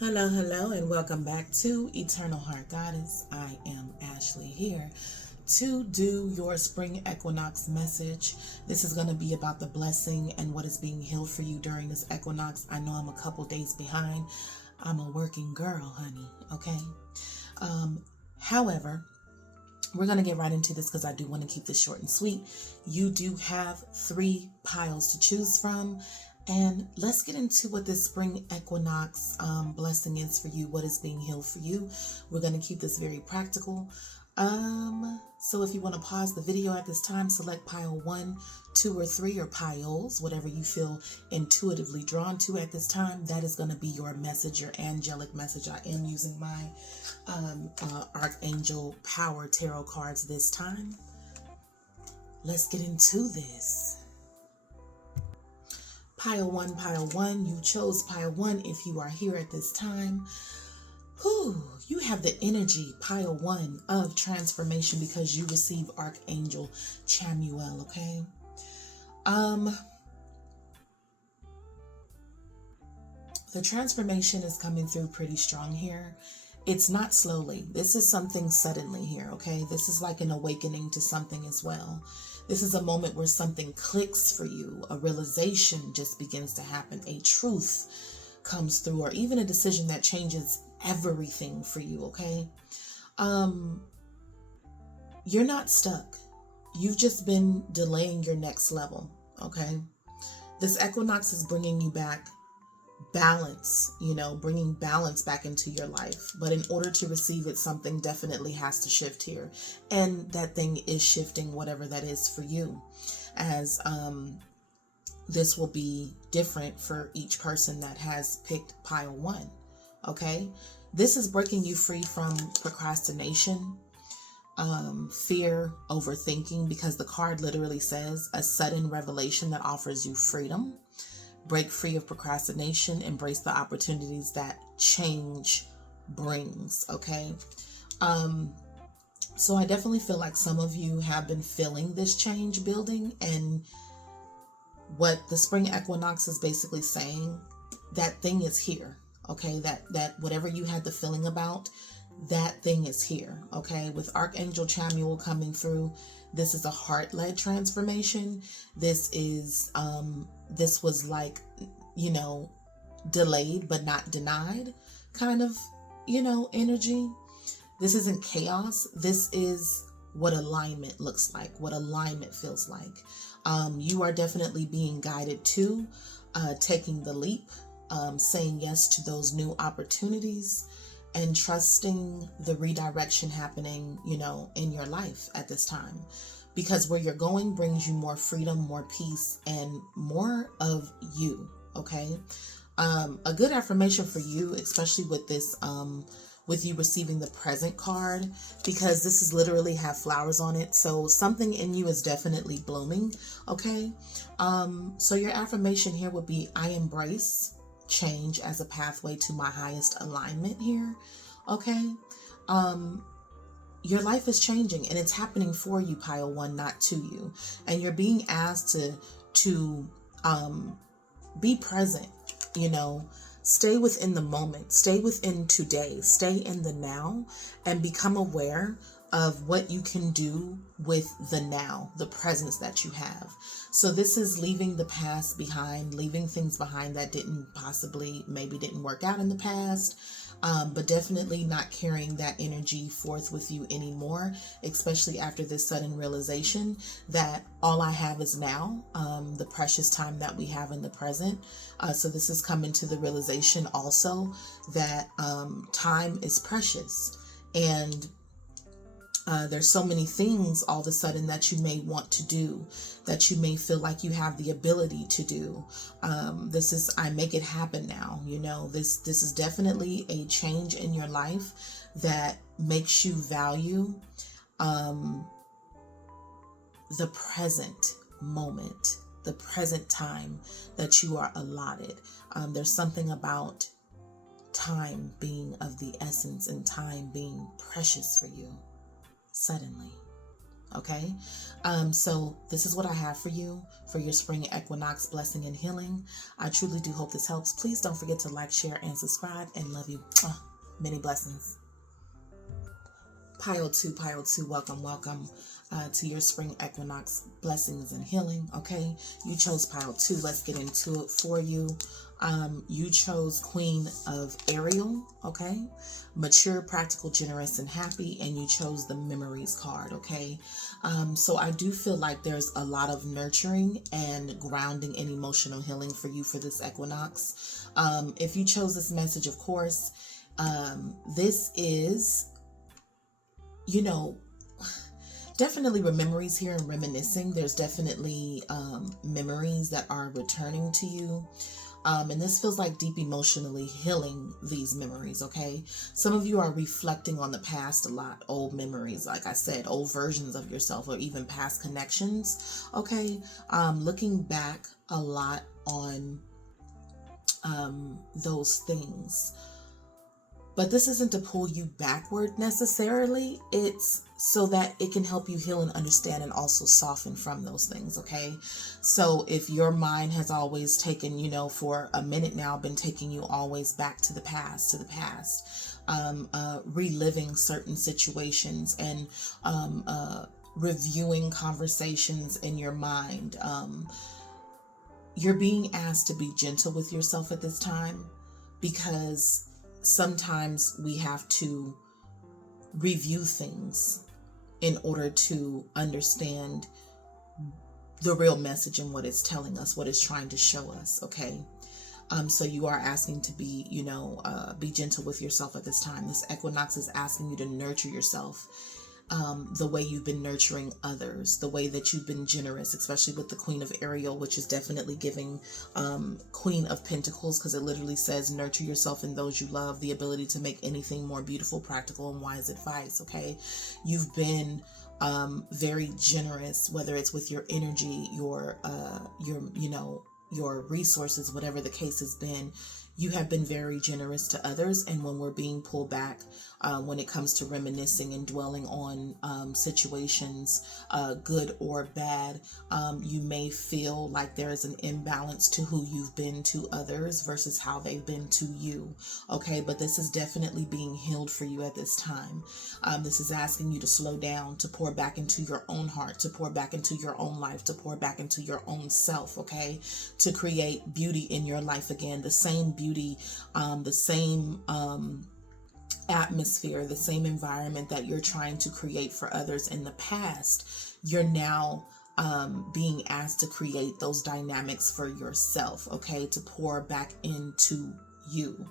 Hello, hello, and welcome back to Eternal Heart Goddess. I am Ashley here to do your spring equinox message. This is going to be about the blessing and what is being healed for you during this equinox. I know I'm a couple days behind. I'm a working girl, honey, okay? However, we're going to get right into this because I do want to keep this short and sweet. You do have 3 piles to choose from. And let's get into what this spring equinox blessing is for you, what is being healed for you. We're going to keep this very practical. So if you want to pause the video at this time, select pile 1, 2, or 3, or piles, whatever you feel intuitively drawn to at this time. That is going to be your message, your angelic message. I am using my Archangel Power Tarot cards this time. Let's get into this. Pile 1, you chose pile 1 if you are here at this time. You have the energy, pile 1, of transformation because you receive Archangel Chamuel, okay? The transformation is coming through pretty strong here. It's not slowly. This is something suddenly here, okay? This is like an awakening to something as well. This is a moment where something clicks for you. A realization just begins to happen. A truth comes through, or even a decision that changes everything for you, okay? You're not stuck. You've just been delaying your next level, okay? This equinox is bringing you back balance, bringing balance back into your life. But in order to receive it, something definitely has to shift here. And that thing is shifting, whatever that is for you, as this will be different for each person that has picked pile 1. Okay, this is breaking you free from procrastination, fear, overthinking, because the card literally says a sudden revelation that offers you freedom. Break free of procrastination, embrace the opportunities that change brings, okay? So I definitely feel like some of you have been feeling this change building, and what the spring equinox is basically saying, that thing is here, okay? That whatever you had the feeling about, that thing is here, okay? With Archangel Chamuel coming through, this is a heart-led transformation. This was like, delayed but not denied kind of, energy. This isn't chaos. This is what alignment looks like, what alignment feels like. You are definitely being guided to taking the leap, saying yes to those new opportunities, and trusting the redirection happening, in your life at this time. Because where you're going brings you more freedom, more peace, and more of you, okay? A good affirmation for you, especially with this, with you receiving the present card, because this is literally have flowers on it. So something in you is definitely blooming, okay? So your affirmation here would be, I embrace change as a pathway to my highest alignment here, okay? Your life is changing, and it's happening for you, pile 1, not to you. And you're being asked to be present, stay within the moment, stay within today, stay in the now, and become aware of what you can do with the now, the presence that you have. So this is leaving the past behind, leaving things behind that maybe didn't work out in the past, but definitely not carrying that energy forth with you anymore, especially after this sudden realization that all I have is now, the precious time that we have in the present. So this is coming to the realization also that time is precious, and there's so many things all of a sudden that you may want to do, that you may feel like you have the ability to do. I make it happen now. This is definitely a change in your life that makes you value the present moment, the present time that you are allotted. There's something about time being of the essence and time being precious for you. Suddenly. Okay. So this is what I have for you for your spring equinox blessing and healing. I truly do hope this helps. Please don't forget to like, share, and subscribe, and love you. Many blessings. Pile 2, welcome, welcome to your spring equinox blessings and healing. Okay, you chose pile 2. Let's get into it for you. You chose Queen of Ariel. Okay, mature, practical, generous, and happy, and you chose the memories card. Okay, so I do feel like there's a lot of nurturing and grounding and emotional healing for you for this equinox. If you chose this message, of course, this is, you know, definitely memories here and reminiscing. There's definitely memories that are returning to you. And this feels like deep emotionally healing these memories, okay? Some of you are reflecting on the past a lot, old memories, like I said, old versions of yourself, or even past connections, okay? Looking back a lot on those things. But this isn't to pull you backward necessarily. It's so that it can help you heal and understand and also soften from those things, okay? So if your mind has always taken, for a minute now, been taking you always back to the past, reliving certain situations and reviewing conversations in your mind, you're being asked to be gentle with yourself at this time, because sometimes we have to review things in order to understand the real message and what it's telling us, what it's trying to show us, okay? So you are asking to be, be gentle with yourself at this time. This equinox is asking you to nurture yourself the way you've been nurturing others, the way that you've been generous, especially with the Queen of Ariel, which is definitely giving Queen of Pentacles, because it literally says nurture yourself and those you love, the ability to make anything more beautiful, practical, and wise advice, okay? You've been very generous, whether it's with your energy, your resources, whatever the case has been. You have been very generous to others, and when we're being pulled back, when it comes to reminiscing and dwelling on situations, good or bad, you may feel like there is an imbalance to who you've been to others versus how they've been to you, okay? But this is definitely being healed for you at this time. This is asking you to slow down, to pour back into your own heart, to pour back into your own life, to pour back into your own self, okay? To create beauty in your life again, the same beauty, the same atmosphere, the same environment that you're trying to create for others in the past. You're now being asked to create those dynamics for yourself, okay? To pour back into you.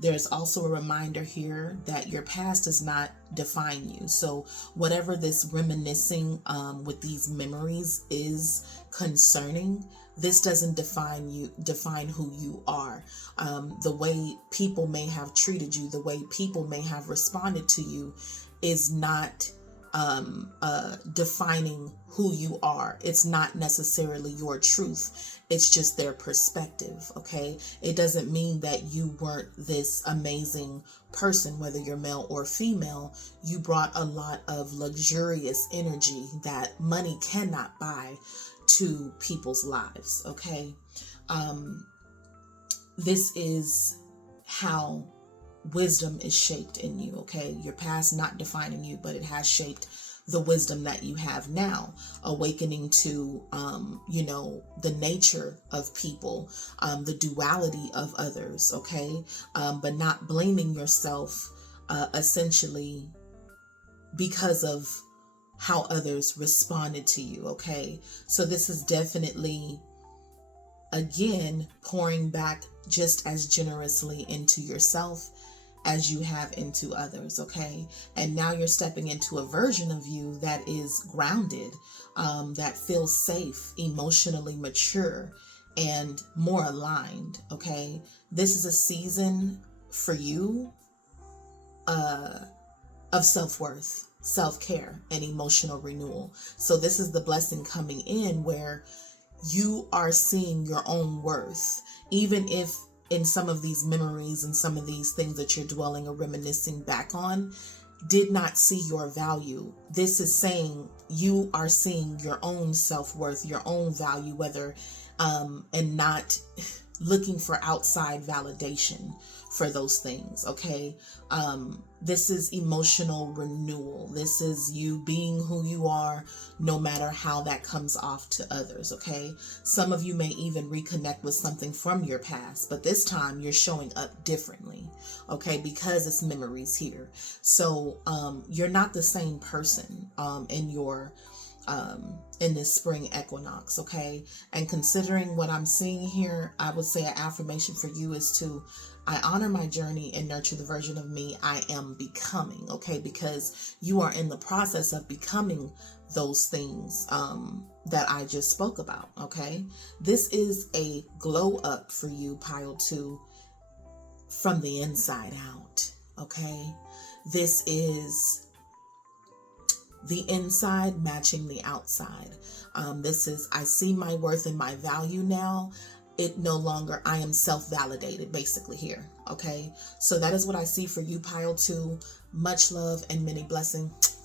There's also a reminder here that your past does not define you. So whatever this reminiscing with these memories is concerning, this doesn't define who you are. The way people may have treated you, the way people may have responded to you is not defining who you are. It's not necessarily your truth. It's just their perspective, okay? It doesn't mean that you weren't this amazing person, whether you're male or female. You brought a lot of luxurious energy that money cannot buy to people's lives, okay? This is how wisdom is shaped in you, okay? Your past not defining you, but it has shaped the wisdom that you have now, awakening to, the nature of people, the duality of others, okay? But not blaming yourself, essentially because of how others responded to you, okay? So this is definitely, again, pouring back just as generously into yourself as you have into others, okay? And now you're stepping into a version of you that is grounded, that feels safe, emotionally mature, and more aligned, okay? This is a season for you of self-worth, self-care, and emotional renewal. So this is the blessing coming in where you are seeing your own worth, even if in some of these memories and some of these things that you're dwelling or reminiscing back on, did not see your value. This is saying you are seeing your own self-worth, your own value, whether and not looking for outside validation for those things. Okay. This is emotional renewal. This is you being who you are, no matter how that comes off to others. Okay. Some of you may even reconnect with something from your past, but this time you're showing up differently. Okay. Because it's memories here. So, you're not the same person, in this spring equinox. Okay. And considering what I'm seeing here, I would say an affirmation for you is to, I honor my journey and nurture the version of me I am becoming. Okay. Because you are in the process of becoming those things, that I just spoke about. Okay. This is a glow up for you, pile 2, from the inside out. Okay. This is the inside matching the outside. This is, I see my worth and my value now. It no longer, I am self-validated basically here. Okay. So that is what I see for you, pile 2. Much love and many blessings.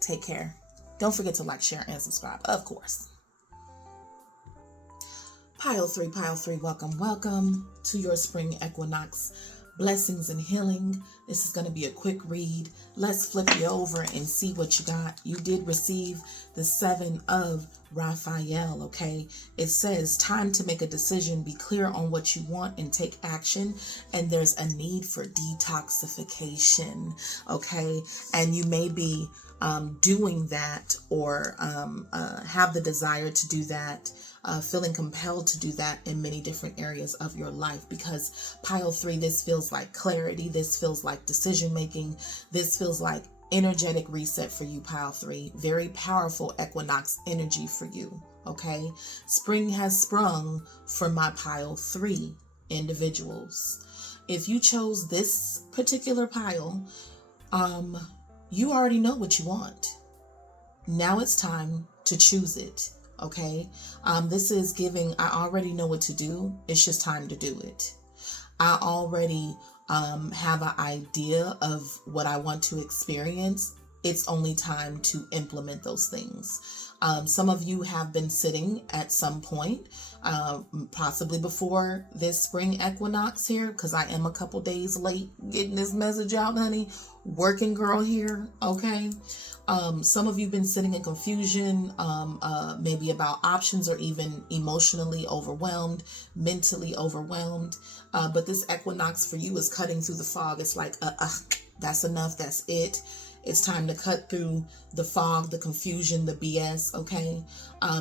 Take care. Don't forget to like, share, and subscribe, of course. Pile 3, welcome to your spring equinox. Blessings and healing. This is going to be a quick read. Let's flip you over and see what you got. You did receive the 7 of Raphael. Okay. It says time to make a decision, be clear on what you want and take action. And there's a need for detoxification. Okay. And you may be doing that, or have the desire to do that, feeling compelled to do that in many different areas of your life, because pile 3, this feels like clarity. This feels like decision making. This feels like energetic reset for you, pile 3. Very powerful equinox energy for you. Okay. Spring has sprung for my pile 3 individuals. If you chose this particular pile, you already know what you want. Now it's time to choose it. Okay. This is giving, I already know what to do. It's just time to do it. I already have an idea of what I want to experience. It's only time to implement those things. Some of you have been sitting at some point, possibly before this spring equinox here, because I am a couple days late getting this message out, honey. Working girl here. Okay. Some of you have been sitting in confusion, maybe about options, or even emotionally overwhelmed, mentally overwhelmed. But this equinox for you is cutting through the fog. It's like, that's enough. That's it. It's time to cut through the fog, the confusion, the BS. Okay.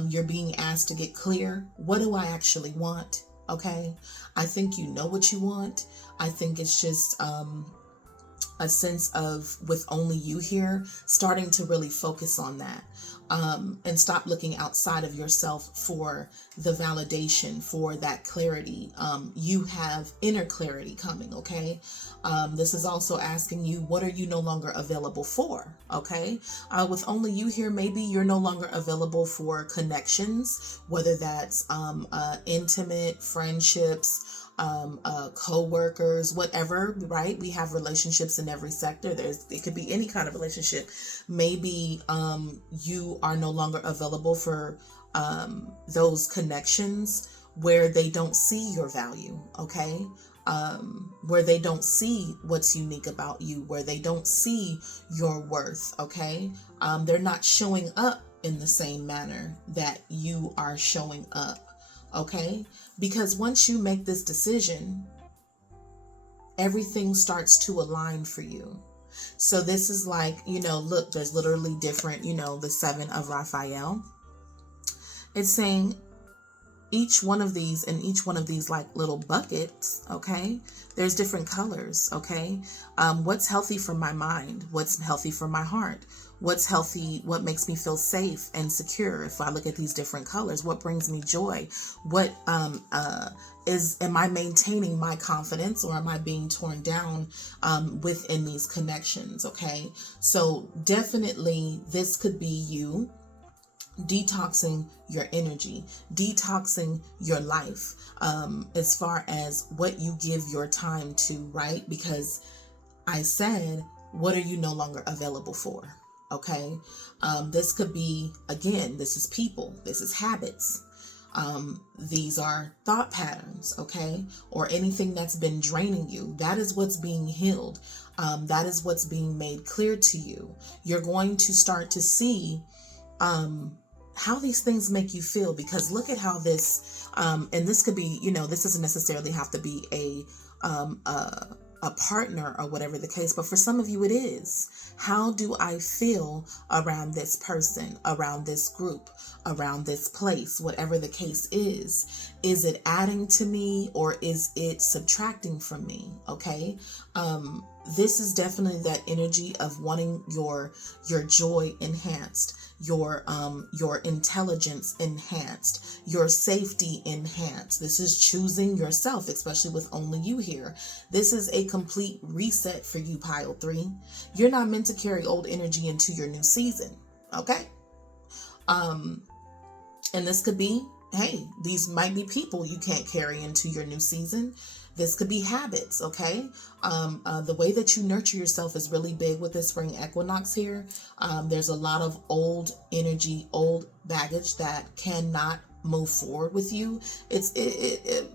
You're being asked to get clear. What do I actually want? Okay. I think you know what you want. I think it's just, a sense of, with only you here, starting to really focus on that, and stop looking outside of yourself for the validation, for that clarity. You have inner clarity coming. Okay. This is also asking you, what are you no longer available for? Okay. With only you here, maybe you're no longer available for connections, whether that's intimate friendships, co-workers, whatever, right? We have relationships in every sector. It could be any kind of relationship. Maybe you are no longer available for those connections where they don't see your value. Okay. Where they don't see what's unique about you, where they don't see your worth. Okay. They're not showing up in the same manner that you are showing up. Okay. Because once you make this decision, everything starts to align for you. So this is like, look, there's literally different, the 7 of Raphael. It's saying each one of these, in each one of these like little buckets, okay, there's different colors. Okay. What's healthy for my mind? What's healthy for my heart? What's healthy? What makes me feel safe and secure? If I look at these different colors, what brings me joy? What am I maintaining my confidence, or am I being torn down within these connections? Okay. So definitely this could be you detoxing your energy, detoxing your life, as far as what you give your time to, right? Because I said, What are you no longer available for? Okay. This could be, again, this is people, this is habits. These are thought patterns, okay? Or anything that's been draining you. That is what's being healed. That is what's being made clear to you. You're going to start to see how these things make you feel, because look at how this, and this could be, this doesn't necessarily have to be a partner or whatever the case, but for some of you it is. How do I feel around this person, around this group, around this place, whatever the case is? Is it adding to me or is it subtracting from me? Okay. This is definitely that energy of wanting your joy enhanced, your intelligence enhanced, your safety enhanced. This is choosing yourself, especially with only you here. This is a complete reset for you, pile 3. You're not meant to carry old energy into your new season. Okay. And this could be, hey, these might be people you can't carry into your new season. This could be habits, okay? The way that you nurture yourself is really big with this spring equinox here. There's a lot of old energy, old baggage that cannot move forward with you. It's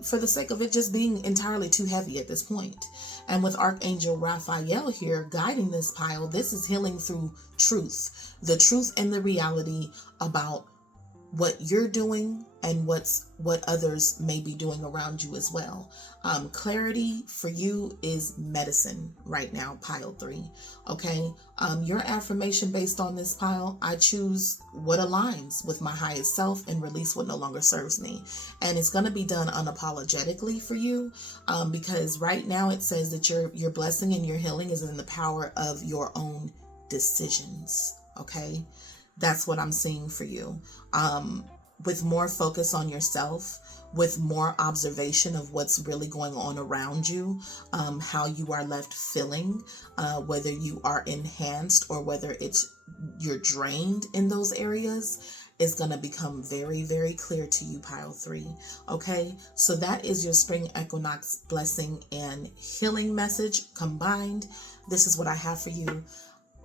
for the sake of it just being entirely too heavy at this point. And with Archangel Raphael here guiding this pile, this is healing through truth. The truth and the reality about what you're doing and what others may be doing around you as well. Clarity for you is medicine right now, pile 3. Okay. Your affirmation based on this pile: I choose what aligns with my highest self and release what no longer serves me. And it's going to be done unapologetically for you, because right now it says that your blessing and your healing is in the power of your own decisions. Okay. That's what I'm seeing for you. With more focus on yourself, with more observation of what's really going on around you, how you are left feeling, whether you are enhanced or whether you're drained in those areas, is going to become very, very clear to you, pile 3. Okay, so that is your spring equinox blessing and healing message combined. This is what I have for you.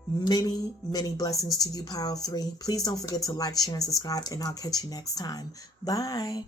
Many, many blessings to you, pile 3. Please don't forget to like, share, and subscribe, and I'll catch you next time. Bye.